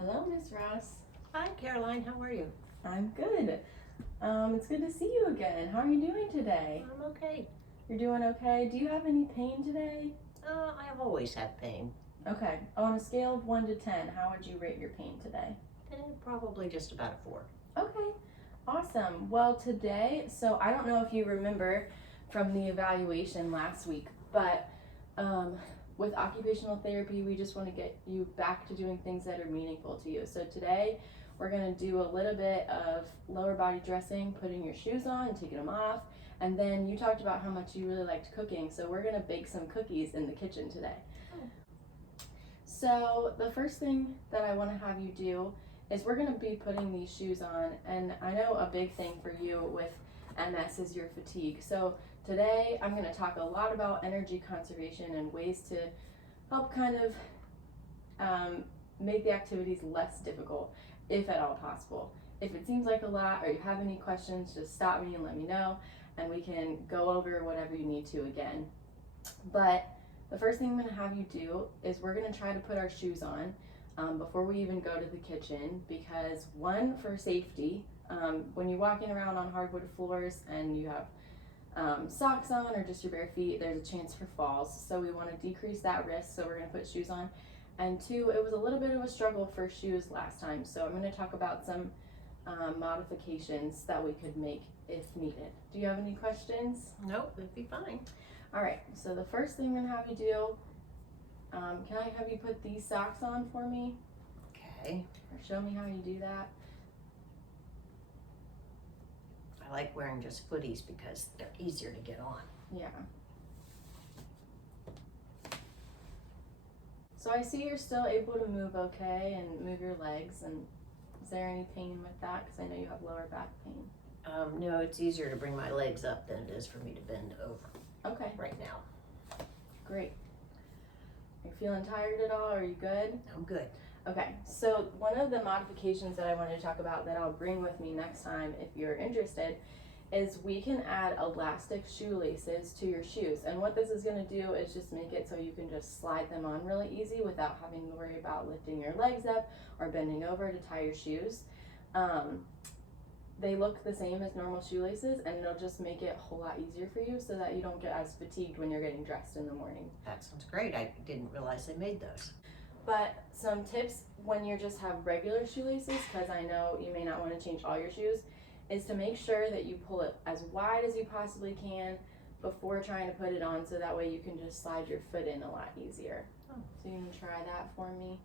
Hello, Miss Ross. Hi, Caroline. How are you? I'm good. It's good to see you again. How are you doing today? I'm okay. You're doing okay? Do you have any pain today? I have always had pain. Okay. On a scale of 1 to 10, how would you rate your pain today? Probably just about a 4. Okay. Awesome. Well, today, so I don't know if you remember from the evaluation last week, but with occupational therapy, we just want to get you back to doing things that are meaningful to you. So today, we're going to do a little bit of lower body dressing, putting your shoes on and taking them off. And then you talked about how much you really liked cooking, so we're going to bake some cookies in the kitchen today. Oh. So the first thing that I want to have you do is we're going to be putting these shoes on, and I know a big thing for you with MS is your fatigue. So today I'm going to talk a lot about energy conservation and ways to help kind of make the activities less difficult, if at all possible. If it seems like a lot or you have any questions, just stop me and let me know, and we can go over whatever you need to again. But the first thing I'm going to have you do is we're going to try to put our shoes on before we even go to the kitchen, because one, for safety, when you're walking around on hardwood floors and you have socks on or just your bare feet, there's a chance for falls. So we want to decrease that risk, so we're going to put shoes on. And two, it was a little bit of a struggle for shoes last time, so I'm going to talk about some modifications that we could make if needed. Do you have any questions? Nope, it'd be fine. All right, so the first thing I'm going to have you do, can I have you put these socks on for me? Okay. Or show me how you do that. I like wearing just footies because they're easier to get on. Yeah. So I see you're still able to move okay and move your legs, and is there any pain with that? Because I know you have lower back pain. No, it's easier to bring my legs up than it is for me to bend over Okay, right now. great. Are you feeling tired at all? Are you good? I'm good. Okay, so one of the modifications that I wanted to talk about that I'll bring with me next time if you're interested is we can add elastic shoelaces to your shoes. And what this is going to do is just make it so you can just slide them on really easy without having to worry about lifting your legs up or bending over to tie your shoes. They look the same as normal shoelaces, and it'll just make it a whole lot easier for you so that you don't get as fatigued when you're getting dressed in the morning. That sounds great. I didn't realize they made those. But some tips when you just have regular shoelaces, because I know you may not want to change all your shoes, is to make sure that you pull it as wide as you possibly can before trying to put it on, so that way you can just slide your foot in a lot easier. Oh. So you can try that for me.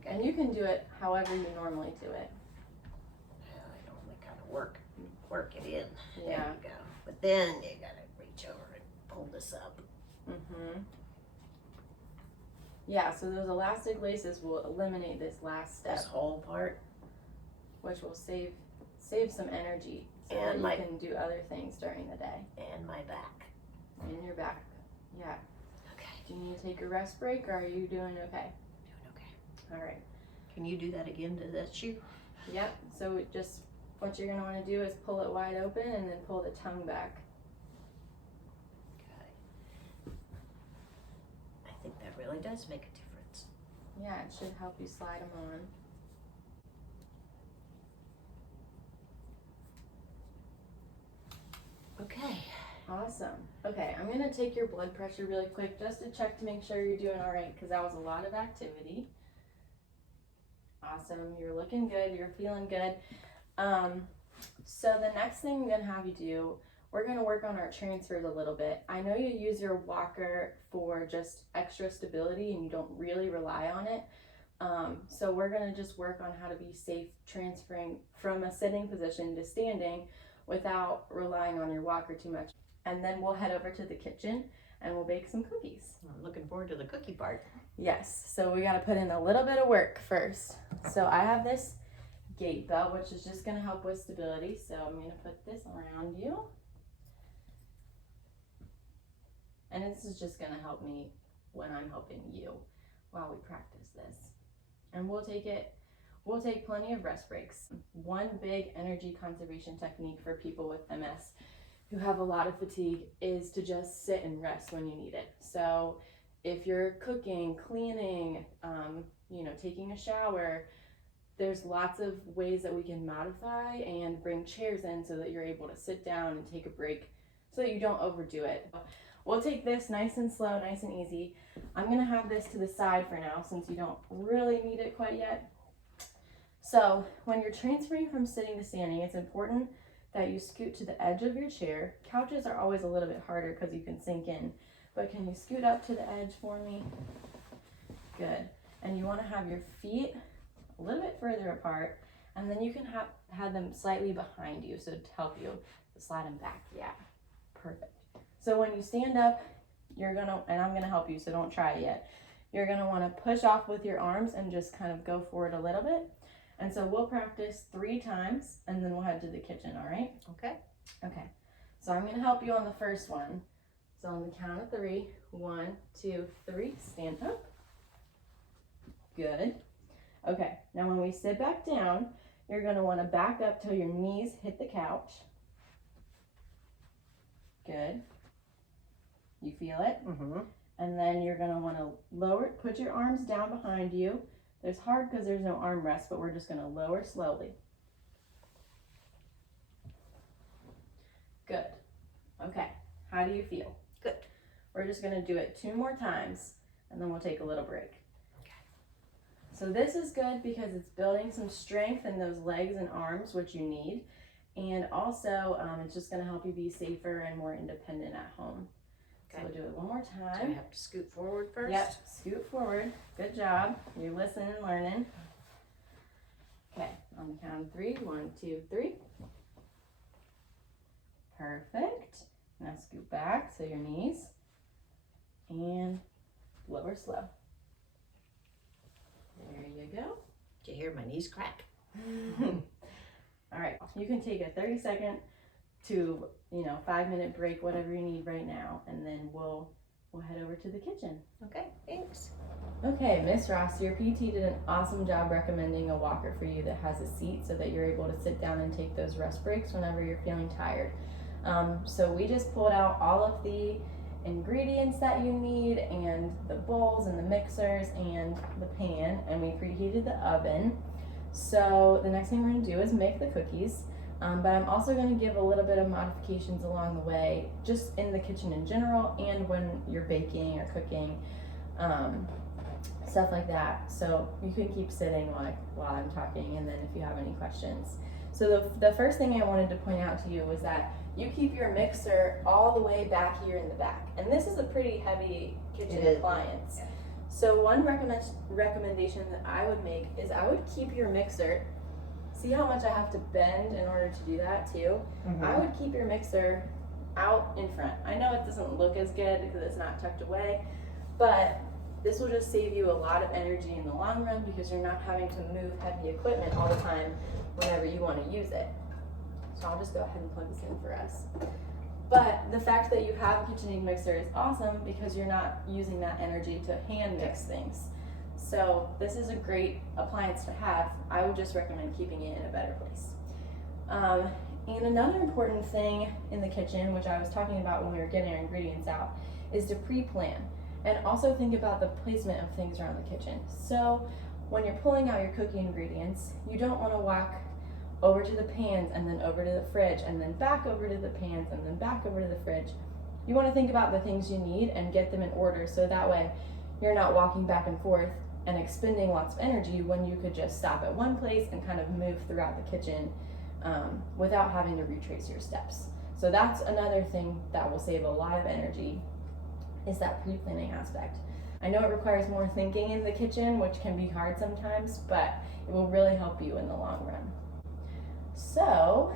Okay. And you can do it however you normally do it. I normally kind of work it in. Yeah. There you go. But then you gotta reach over and pull this up. Yeah, so those elastic laces will eliminate this last step, This whole part. which will save some energy so And that you can do other things during the day. And my back. In your back. Yeah. Okay. Do you need to take a rest break, or are you doing okay? Doing okay. All right. Can you do that again to that shoe? Yep. So just what you're going to want to do is pull it wide open and then pull the tongue back. Okay. I think that really does make a difference. Yeah, it should help you slide them on. Okay. Awesome. Okay, I'm going to take your blood pressure really quick just to check to make sure you're doing all right, because that was a lot of activity. Awesome. You're looking good. You're feeling good. So the next thing I'm going to have you do, we're going to work on our transfers a little bit. I know you use your walker for just extra stability and you don't really rely on it. So we're going to just work on how to be safe transferring from a sitting position to standing without relying on your walker too much. And then we'll head over to the kitchen and we'll bake some cookies. I'm looking forward to the cookie part. Yes, so we got to put in a little bit of work first. So I have this gate belt, which is just going to help with stability. So I'm going to put this around you. And this is just going to help me when I'm helping you while we practice this. And we'll take plenty of rest breaks. One big energy conservation technique for people with MS who have a lot of fatigue is to just sit and rest when you need it. So if you're cooking, cleaning, taking a shower. There's lots of ways that we can modify and bring chairs in so that you're able to sit down and take a break so that you don't overdo it. We'll take this nice and slow, nice and easy. I'm gonna have this to the side for now since you don't really need it quite yet. So when you're transferring from sitting to standing, it's important that you scoot to the edge of your chair. Couches are always a little bit harder because you can sink in, but can you scoot up to the edge for me? Good. And you want to have your feet a little bit further apart, and then you can have them slightly behind you, so to help you slide them back. Yeah, perfect. So when you stand up, and I'm gonna help you, so don't try it yet. You're gonna want to push off with your arms and just kind of go forward a little bit. And so we'll practice 3 times, and then we'll head to the kitchen, all right? Okay. Okay. So I'm gonna help you on the first one. So on the count of 3, 1, 2, 3, stand up. Good. Okay, now when we sit back down, you're going to want to back up till your knees hit the couch. Good. You feel it? Mm-hmm. And then you're going to want to put your arms down behind you. It's hard because there's no armrest, but we're just going to lower slowly. Good. Okay, how do you feel? Good. We're just going to do it 2 more times, and then we'll take a little break. So this is good because it's building some strength in those legs and arms, which you need. And also, it's just gonna help you be safer and more independent at home. Okay. So we'll do it one more time. So we have to scoot forward first? Yep, scoot forward. Good job. You're listening and learning. Okay, on the count of 3, 1, 2, 3. Perfect. Now scoot back, so your knees. And lower slow. There you go. Did you hear my knees crack? All right, you can take a 30-second to 5-minute break, whatever you need right now, and then we'll head over to the kitchen. Okay, thanks. Okay, Miss Ross, your PT did an awesome job recommending a walker for you that has a seat so that you're able to sit down and take those rest breaks whenever you're feeling tired. So we just pulled out all of the ingredients that you need and the bowls and the mixers and the pan, and we preheated the oven. So the next thing we're going to do is make the cookies, but I'm also going to give a little bit of modifications along the way, just in the kitchen in general and when you're baking or cooking, stuff like that. So you can keep sitting while I'm talking, and then if you have any questions. So the first thing I wanted to point out to you was that you keep your mixer all the way back here in the back. And this is a pretty heavy kitchen appliance. Yeah. So one recommendation that I would make is I would keep your mixer, see how much I have to bend in order to do that too? Mm-hmm. I would keep your mixer out in front. I know it doesn't look as good because it's not tucked away, but this will just save you a lot of energy in the long run because you're not having to move heavy equipment all the time whenever you want to use it. So I'll just go ahead and plug this in for us. But the fact that you have a KitchenAid mixer is awesome because you're not using that energy to hand mix things. So this is a great appliance to have. I would just recommend keeping it in a better place. And another important thing in the kitchen, which I was talking about when we were getting our ingredients out, is to pre-plan and also think about the placement of things around the kitchen. So when you're pulling out your cooking ingredients, you don't want to walk over to the pans and then over to the fridge and then back over to the pans and then back over to the fridge. You want to think about the things you need and get them in order, so that way you're not walking back and forth and expending lots of energy when you could just stop at one place and kind of move throughout the kitchen without having to retrace your steps. So that's another thing that will save a lot of energy, is that pre-planning aspect. I know it requires more thinking in the kitchen, which can be hard sometimes, but it will really help you in the long run. So,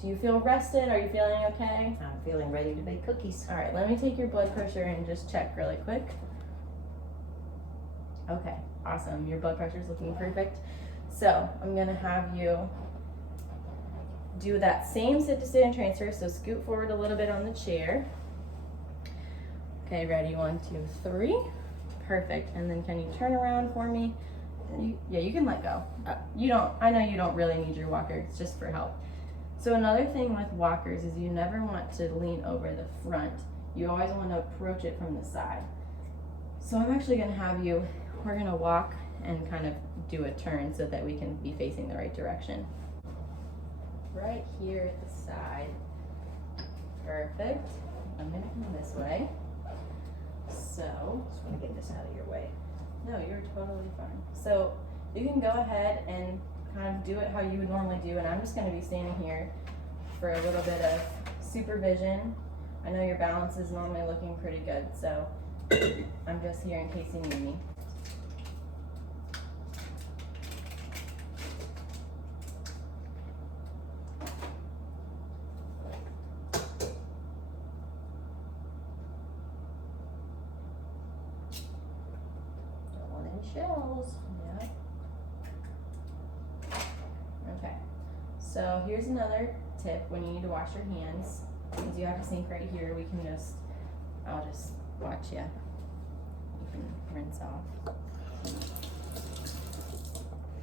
do you feel rested? Are you feeling okay? I'm feeling ready to bake cookies. All right, let me take your blood pressure and just check really quick. Okay, awesome. Your blood pressure is looking perfect. So, I'm gonna have you do that same sit to stand transfer. So scoot forward a little bit on the chair. Okay, ready? 1, 2, 3. Perfect. And then can you turn around for me? You can let go. I know you don't really need your walker. It's just for help. So another thing with walkers is you never want to lean over the front. You always want to approach it from the side. So I'm actually going to have you, we're going to walk and kind of do a turn so that we can be facing the right direction. Right here at the side. Perfect. I'm gonna come this way. So, Just want to get this out of your way. no, you're totally fine. So you can go ahead and kind of do it how you would normally do, and I'm just gonna be standing here for a little bit of supervision. I know your balance is normally looking pretty good, so I'm just here in case you need me. Don't want any shells. Yeah. Okay. So here's another tip when you need to wash your hands. Since you have a sink right here, I'll just watch you. You can rinse off.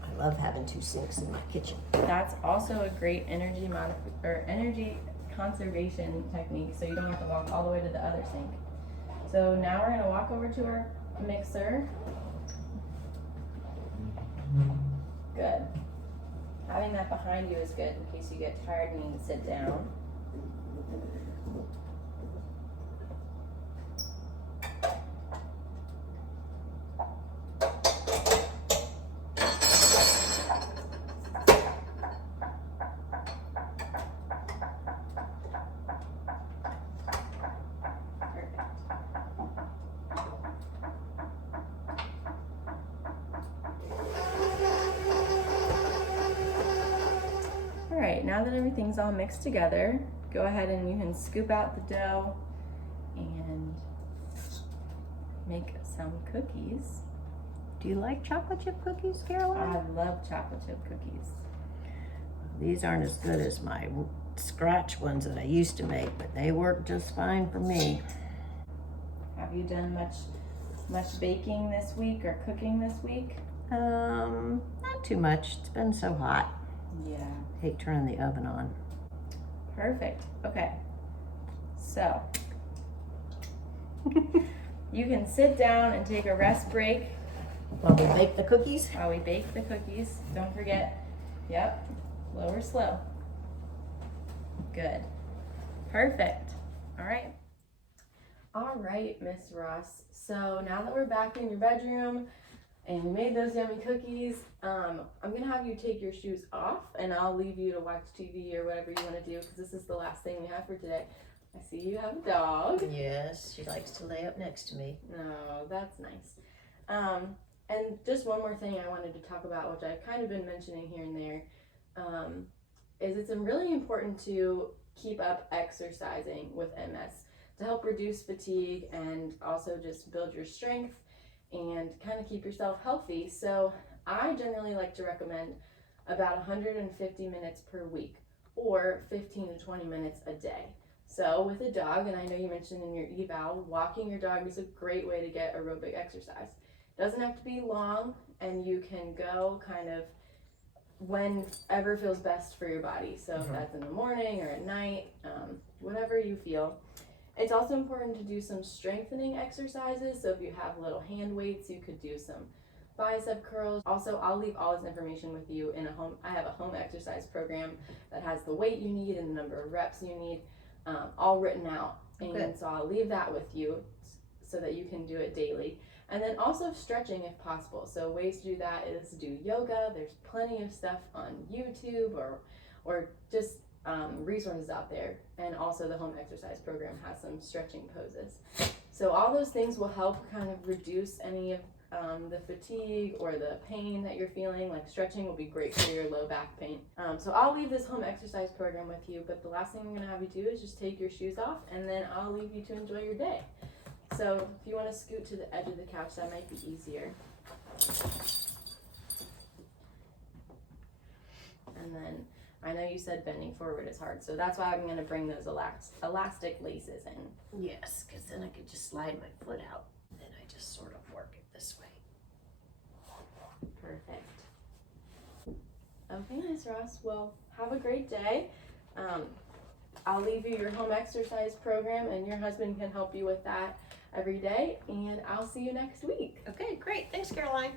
I love having 2 sinks in my kitchen. That's also a great energy conservation technique, so you don't have to walk all the way to the other sink. So now we're gonna walk over to our mixer. Good. Having that behind you is good in case you get tired and need to sit down. All right, now that everything's all mixed together, go ahead and you can scoop out the dough and make some cookies. Do you like chocolate chip cookies, Caroline? I love chocolate chip cookies. These aren't as good as my scratch ones that I used to make, but they work just fine for me. Have you done much baking this week or cooking this week? Not too much. It's been so hot. Yeah. Hate turning the oven on. Perfect. Okay. So you can sit down and take a rest break While we bake the cookies? while we bake the cookies. Don't forget, yep, low or slow. Good. Perfect. All right. All right, Miss Ross. So now that we're back in your bedroom and you made those yummy cookies, I'm gonna have you take your shoes off and I'll leave you to watch TV or whatever you wanna do because this is the last thing we have for today. I see you have a dog. Yes, she likes to lay up next to me. No, that's nice. And just one more thing I wanted to talk about, which I've kind of been mentioning here and there, is it's really important to keep up exercising with MS to help reduce fatigue and also just build your strength and kind of keep yourself healthy. So I generally like to recommend about 150 minutes per week or 15 to 20 minutes a day. So with a dog, and I know you mentioned in your eval, walking your dog is a great way to get aerobic exercise. Doesn't have to be long, and you can go kind of whenever feels best for your body. So if that's in the morning or at night, whatever you feel. It's also important to do some strengthening exercises. So if you have little hand weights, you could do some bicep curls. Also, I'll leave all this information with you in I have a home exercise program that has the weight you need and the number of reps you need, all written out. And so I'll leave that with you so that you can do it daily. And then also stretching if possible. So ways to do that is do yoga. There's plenty of stuff on YouTube or just resources out there. And also the home exercise program has some stretching poses. So all those things will help kind of reduce any of the fatigue or the pain that you're feeling. Like stretching will be great for your low back pain. So I'll leave this home exercise program with you, but the last thing I'm gonna have you do is just take your shoes off and then I'll leave you to enjoy your day. So if you want to scoot to the edge of the couch, that might be easier. And then I know you said bending forward is hard, so that's why I'm going to bring those elastic laces in. Yes, because then I could just slide my foot out and then I just sort of work it this way. Perfect. Okay, Miss Ross. Well, have a great day. I'll leave you your home exercise program and your husband can help you with that every day, and I'll see you next week. Okay, great. Thanks, Caroline.